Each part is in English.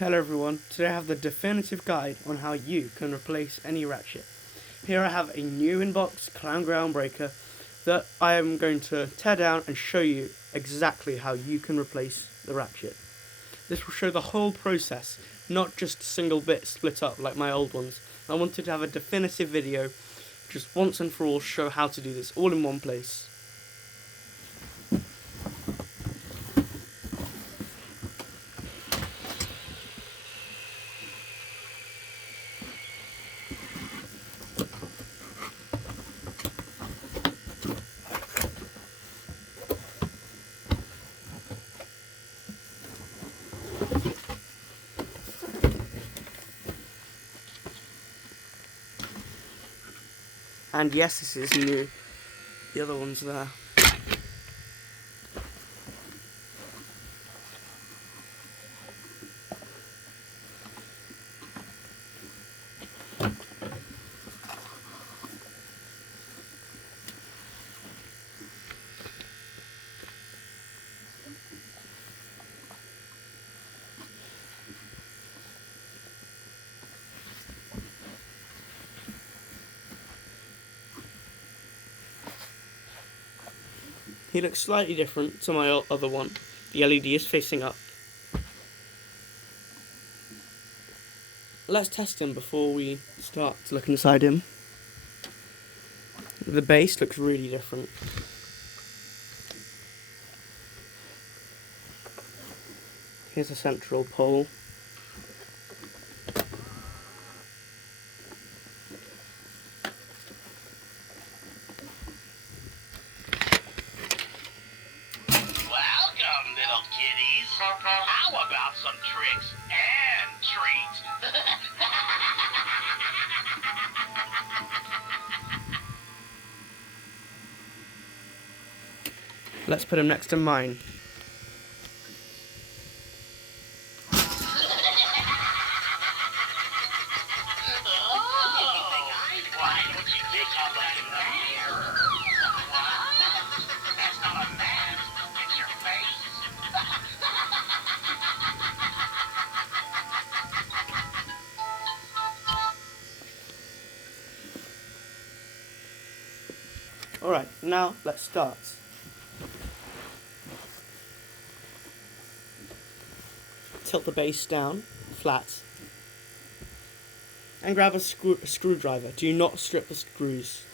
Hello everyone, today I have the definitive guide on how you can replace any ratchet. Here I have a new inbox clown groundbreaker that I am going to tear down and show you exactly how you can replace the ratchet. This will show the whole process, not just a single bit split up like my old ones. I wanted to have a definitive video, just once and for all show how to do this all in one place. And yes, this is new. The other one's there. He looks slightly different to my other one. The LED is facing up. Let's test him before we start to look inside him. The base looks really different. Here's a central pole. Welcome, little kitties. How about some tricks and treats? Let's put him next to mine. Why don't you pick up that hair? That's not a mask. It's your face. Alright, now let's start. Tilt the base down, flat. And grab a screwdriver. Do not strip the screws.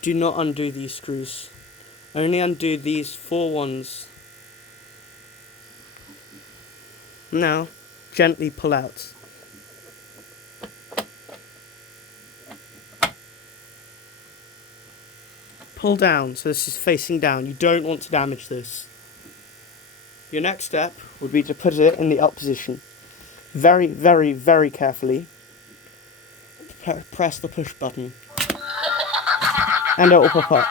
Do not undo these screws. Only undo these 4 ones. Now, gently pull out. Pull down so this is facing down. You don't want to damage this. Your next step would be to put it in the up position. Very, very, very carefully. Press the push button. And it will pop up.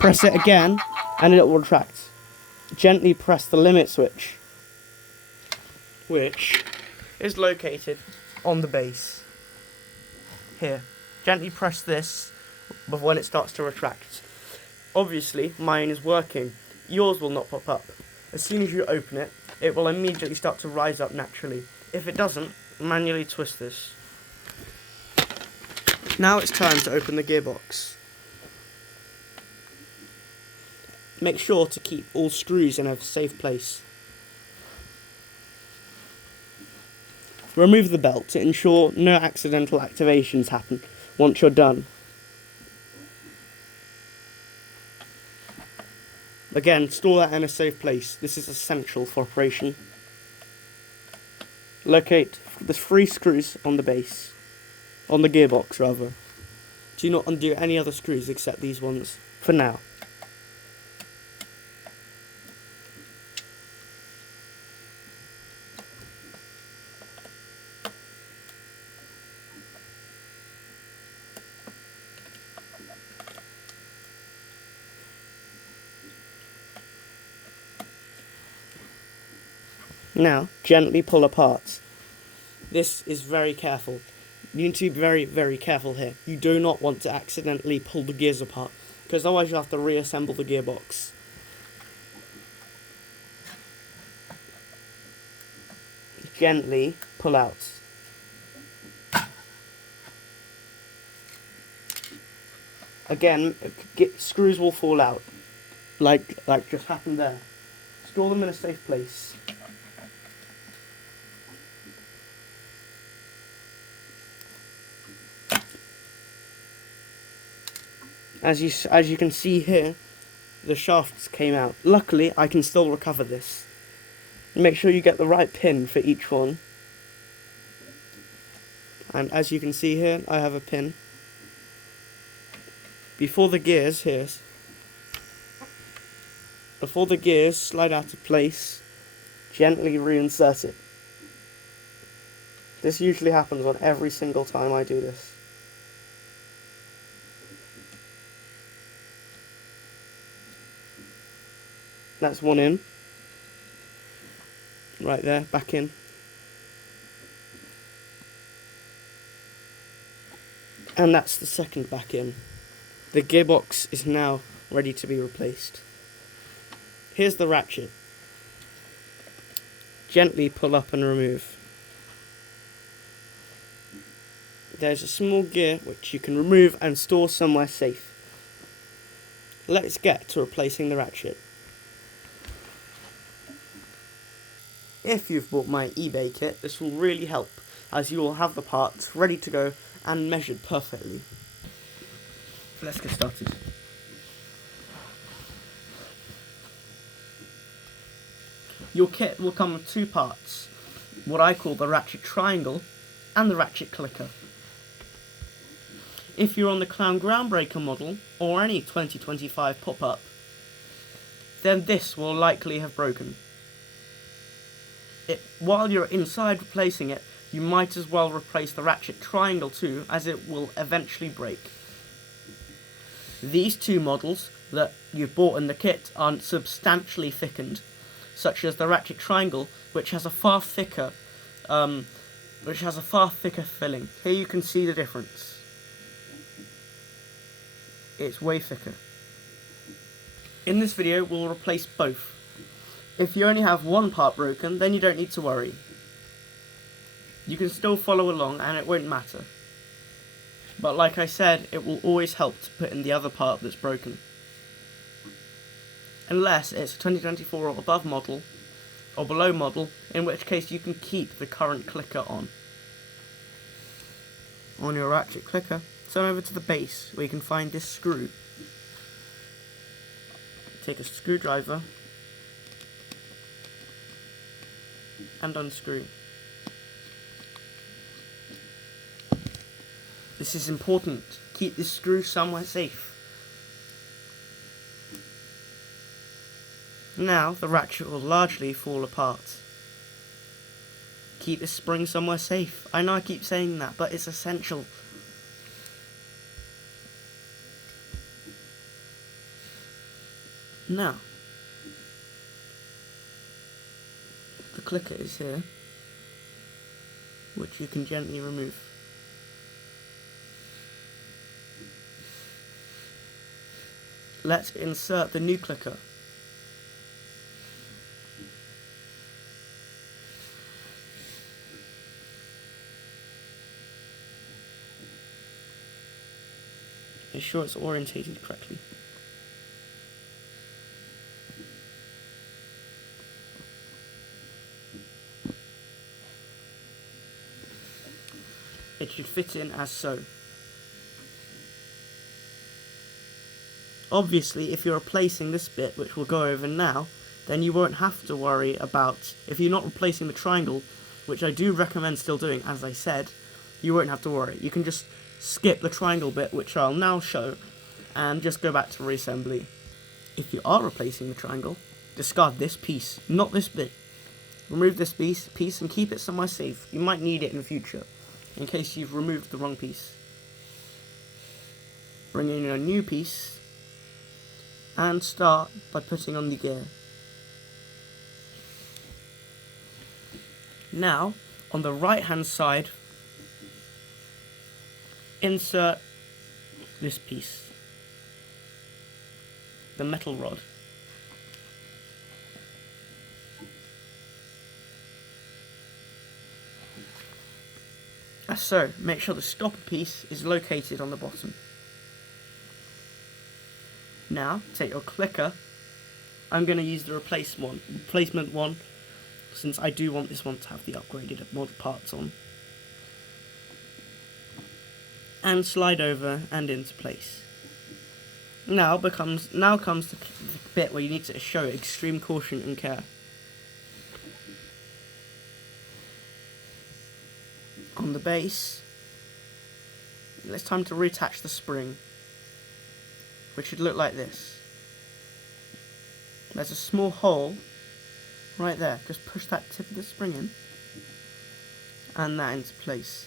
Press it again and it will retract. Gently press the limit switch, which is located on the base. Here. Gently press this when it starts to retract. Obviously, mine is working. Yours will not pop up. As soon as you open it, it will immediately start to rise up naturally. If it doesn't, manually twist this. Now it's time to open the gearbox. Make sure to keep all screws in a safe place. Remove the belt to ensure no accidental activations happen once you're done. Again, store that in a safe place. This is essential for operation. Locate the 3 screws on the base. On the gearbox, rather. Do not undo any other screws except these ones, for now. Now, gently pull apart. This is very careful. You need to be very, very careful here. You do not want to accidentally pull the gears apart, because otherwise you'll have to reassemble the gearbox. Gently pull out. Again, screws will fall out, like just happened there. Store them in a safe place. As you can see here, the shafts came out. Luckily, I can still recover this. Make sure you get the right pin for each one. And as you can see here, I have a pin. Before the gears slide out of place, gently reinsert it. This usually happens on every single time I do this. That's one in. Right there, back in. And that's the second back in. The gearbox is now ready to be replaced. Here's the ratchet. Gently pull up and remove. There's a small gear which you can remove and store somewhere safe. Let's get to replacing the ratchet. If you've bought my eBay kit, this will really help, as you will have the parts ready to go and measured perfectly. Let's get started. Your kit will come with two parts, what I call the ratchet triangle and the ratchet clicker. If you're on the Clown Groundbreaker model, or any 2025 pop-up, then this will likely have broken. While you're inside replacing it, you might as well replace the ratchet triangle too, as it will eventually break. These two models that you've bought in the kit are substantially thickened, such as the ratchet triangle, which has a far thicker filling. Here you can see the difference. It's way thicker. In this video, we'll replace both. If you only have one part broken, then you don't need to worry. You can still follow along and it won't matter. But like I said, it will always help to put in the other part that's broken. Unless it's a 2024 or above model, or below model, in which case you can keep the current clicker on. On your ratchet clicker, turn over to the base where you can find this screw. Take a screwdriver and unscrew. This is important. Keep this screw somewhere safe. Now the ratchet will largely fall apart. Keep this spring somewhere safe. I know I keep saying that, but it's essential. Now, the clicker is here, which you can gently remove. Let's insert the new clicker. Make sure it's orientated correctly. It should fit in as so. Obviously, if you're replacing this bit, which we'll go over now, then you won't have to worry about, if you're not replacing the triangle, which I do recommend still doing, as I said, you won't have to worry. You can just skip the triangle bit, which I'll now show, and just go back to reassembly. If you are replacing the triangle, discard this piece, not this bit. Remove this piece and keep it somewhere safe. You might need it in the future, in case you've removed the wrong piece. Bring in a new piece, and start by putting on the gear. Now, on the right hand side, insert this piece, the metal rod. As so, make sure the stopper piece is located on the bottom. Now, take your clicker. I'm going to use the replacement one, since I do want this one to have the upgraded mod parts on. And slide over and into place. Now comes the bit where you need to show extreme caution and care. On the base, it's time to reattach the spring, which should look like this. There's a small hole right there. Just push that tip of the spring in, and that into place.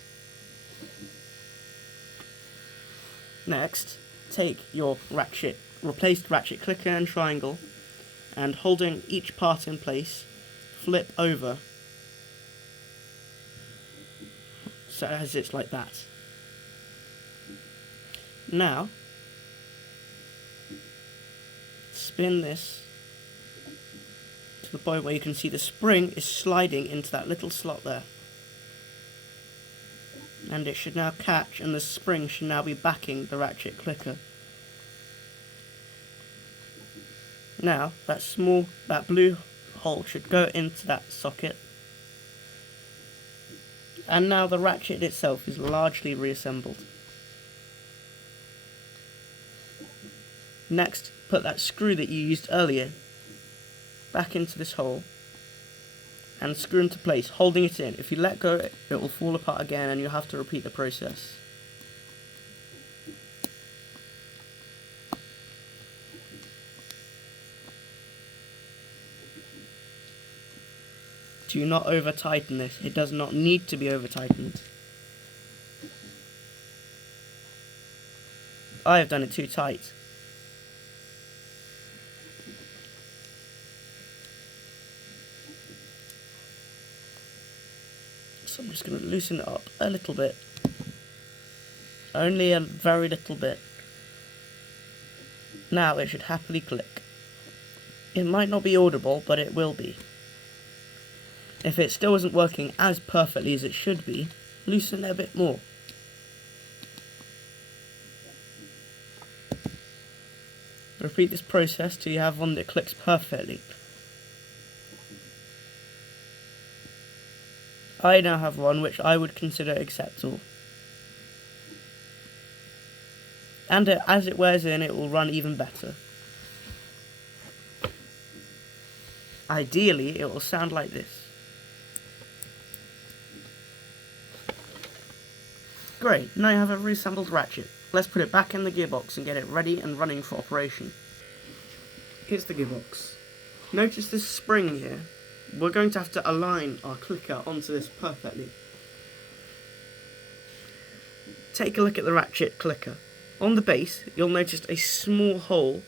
Next, take your replaced ratchet clicker and triangle, and holding each part in place, flip over so as it's like that. Now, spin this to the point where you can see the spring is sliding into that little slot there. And it should now catch, and the spring should now be backing the ratchet clicker. Now, that blue hole should go into that socket. And now the ratchet itself is largely reassembled. Next, put that screw that you used earlier back into this hole and screw into place, holding it in. If you let go, it will fall apart again and you'll have to repeat the process. Do not over tighten this. It does not need to be over tightened. I have done it too tight. So I'm just going to loosen it up a little bit. Only a very little bit. Now it should happily click. It might not be audible, but it will be. If it still isn't working as perfectly as it should be, loosen it a bit more. Repeat this process till you have one that clicks perfectly. I now have one which I would consider acceptable. And as it wears in, it will run even better. Ideally, it will sound like this. Great, now you have a reassembled ratchet. Let's put it back in the gearbox and get it ready and running for operation. Here's the gearbox. Notice this spring here. We're going to have to align our clicker onto this perfectly. Take a look at the ratchet clicker. On the base, you'll notice a small hole.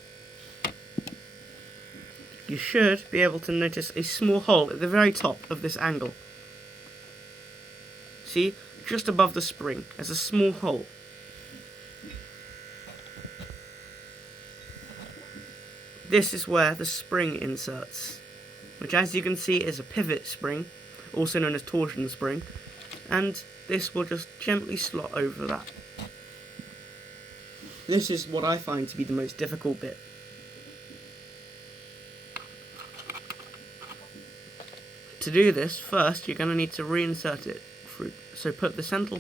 You should be able to notice a small hole at the very top of this angle. See? Just above the spring, there's a small hole. This is where the spring inserts, which as you can see is a pivot spring, also known as torsion spring, and this will just gently slot over that. This is what I find to be the most difficult bit. To do this, first you're going to need to reinsert it through. So put the central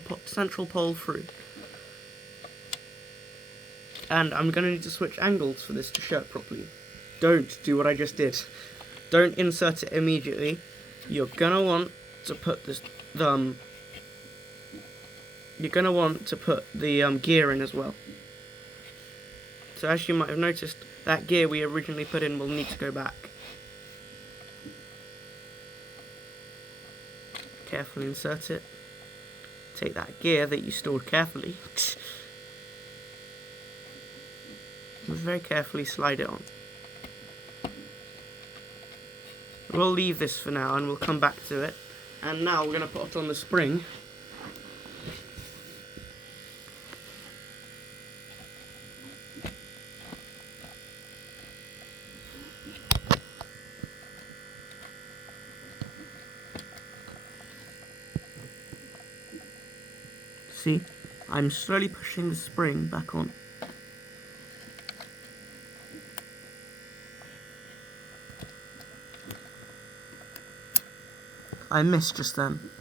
pole through. And I'm going to need to switch angles for this to show up properly. Don't do what I just did. Don't insert it immediately. You're going to want to put this you're going to want to put the gear in as well. So as you might have noticed, that gear we originally put in will need to go back. Carefully insert it. Take that gear that you stored carefully. Very carefully slide it on. We'll leave this for now and we'll come back to it. And now we're going to put it on the spring. See, I'm slowly pushing the spring back on. I missed just then.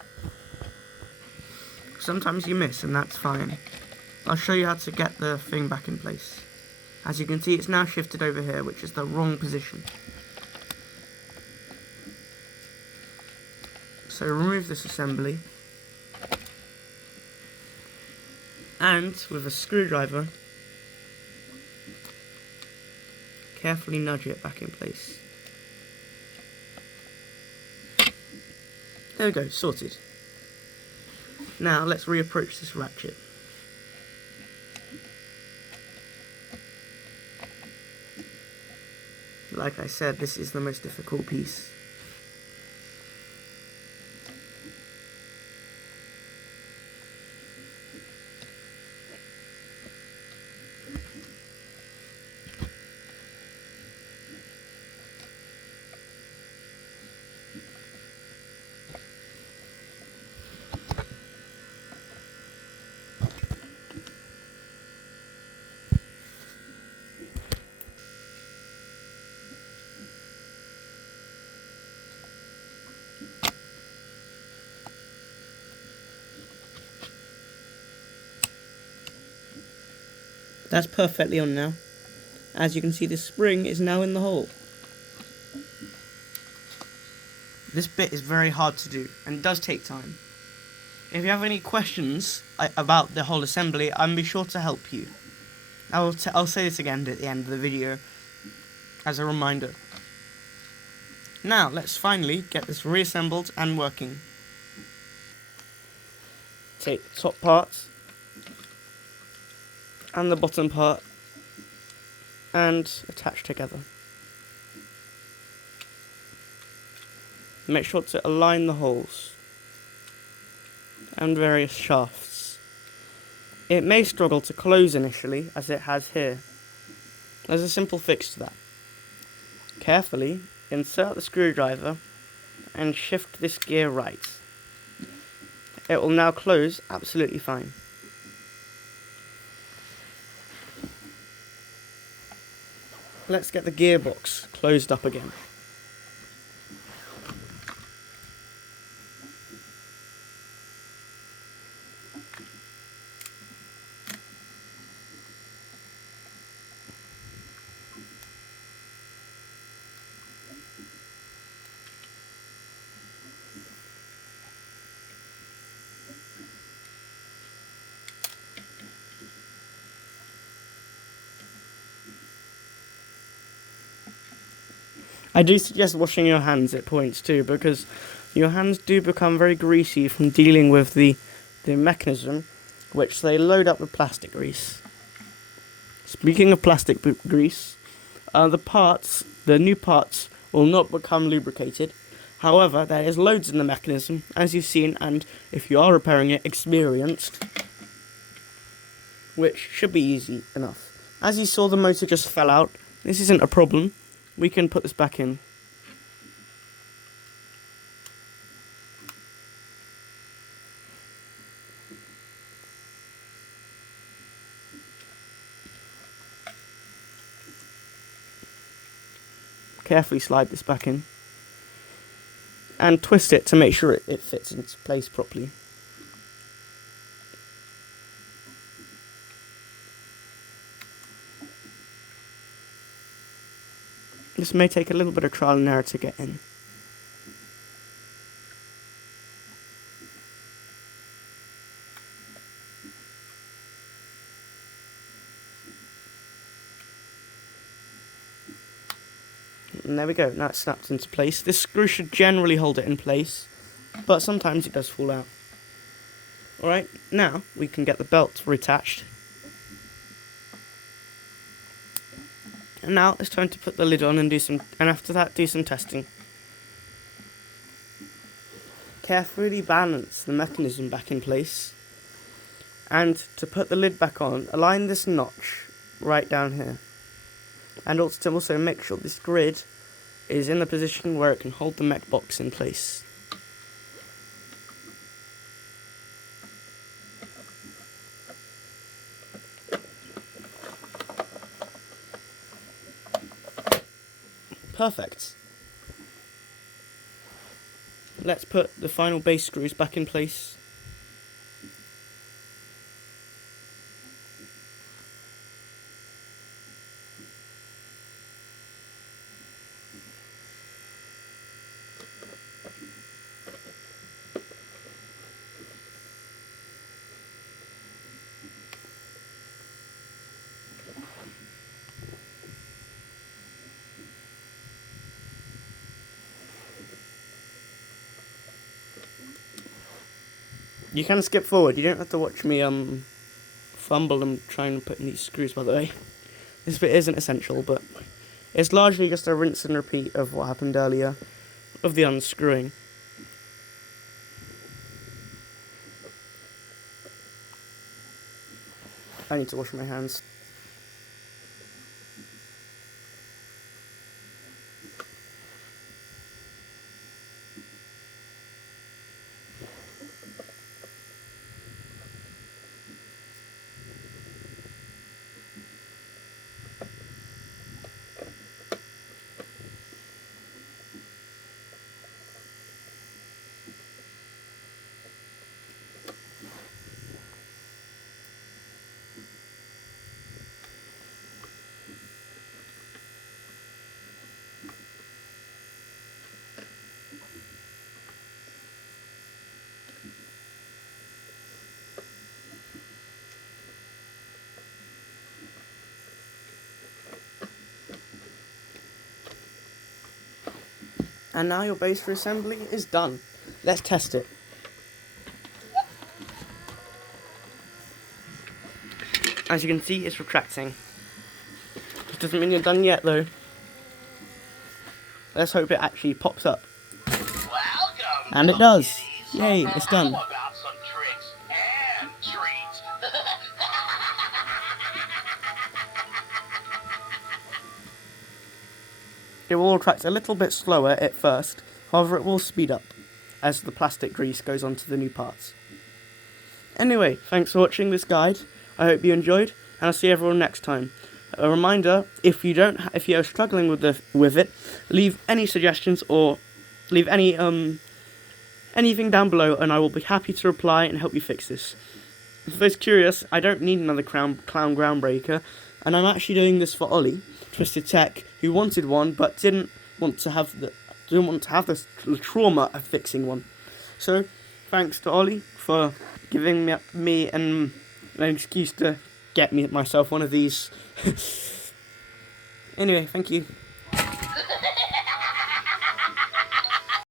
Sometimes you miss and that's fine. I'll show you how to get the thing back in place. As you can see, it's now shifted over here, which is the wrong position. So remove this assembly. And with a screwdriver, carefully nudge it back in place. There we go, sorted. Now let's reapproach this ratchet. Like I said, this is the most difficult piece. That's perfectly on now. As you can see, the spring is now in the hole. This bit is very hard to do and does take time. If you have any questions about the whole assembly, I'll be sure to help you. I'll say this again at the end of the video as a reminder. Now let's finally get this reassembled and working. Take the top parts and the bottom part and attach together. Make sure to align the holes and various shafts. It may struggle to close initially, as it has here. There's a simple fix to that. Carefully insert the screwdriver and shift this gear right. It will now close absolutely fine. Let's get the gearbox closed up again. I do suggest washing your hands at points too, because your hands do become very greasy from dealing with the mechanism, which they load up with plastic grease. Speaking of plastic grease, the new parts will not become lubricated. However, there is loads in the mechanism, as you've seen, and if you are repairing it, experienced, which should be easy enough. As you saw, the motor just fell out. This isn't a problem. We can put this back in. Carefully slide this back in. And twist it to make sure it fits into place properly. This may take a little bit of trial and error to get in. And there we go, now it's snapped into place. This screw should generally hold it in place, but sometimes it does fall out. Alright, now we can get the belt reattached. And now it's time to put the lid on and after that do some testing. Carefully balance the mechanism back in place. And to put the lid back on, align this notch right down here. And also make sure this grid is in the position where it can hold the mech box in place. Perfect. Let's put the final base screws back in place. You can skip forward, you don't have to watch me fumble and try and put in these screws, by the way. This bit isn't essential, but it's largely just a rinse and repeat of what happened earlier, of the unscrewing. I need to wash my hands. And now your base for assembly is done. Let's test it. As you can see, it's retracting. This doesn't mean you're done yet, though. Let's hope it actually pops up. Welcome, And it does. kiddies. Yay, it's done. How about some tricks and treats? It will retract a little bit slower at first, however it will speed up as the plastic grease goes onto the new parts. Anyway, thanks for watching this guide. I hope you enjoyed, and I'll see everyone next time. A reminder, if you're struggling with it, leave any suggestions or leave any anything down below, and I will be happy to reply and help you fix this. For those curious, I don't need another clown groundbreaker, and I'm actually doing this for Ollie, Twisted Tech, who wanted one but didn't want to have the trauma of fixing one. So, thanks to Ollie for giving me an excuse to get myself one of these. Anyway, thank you.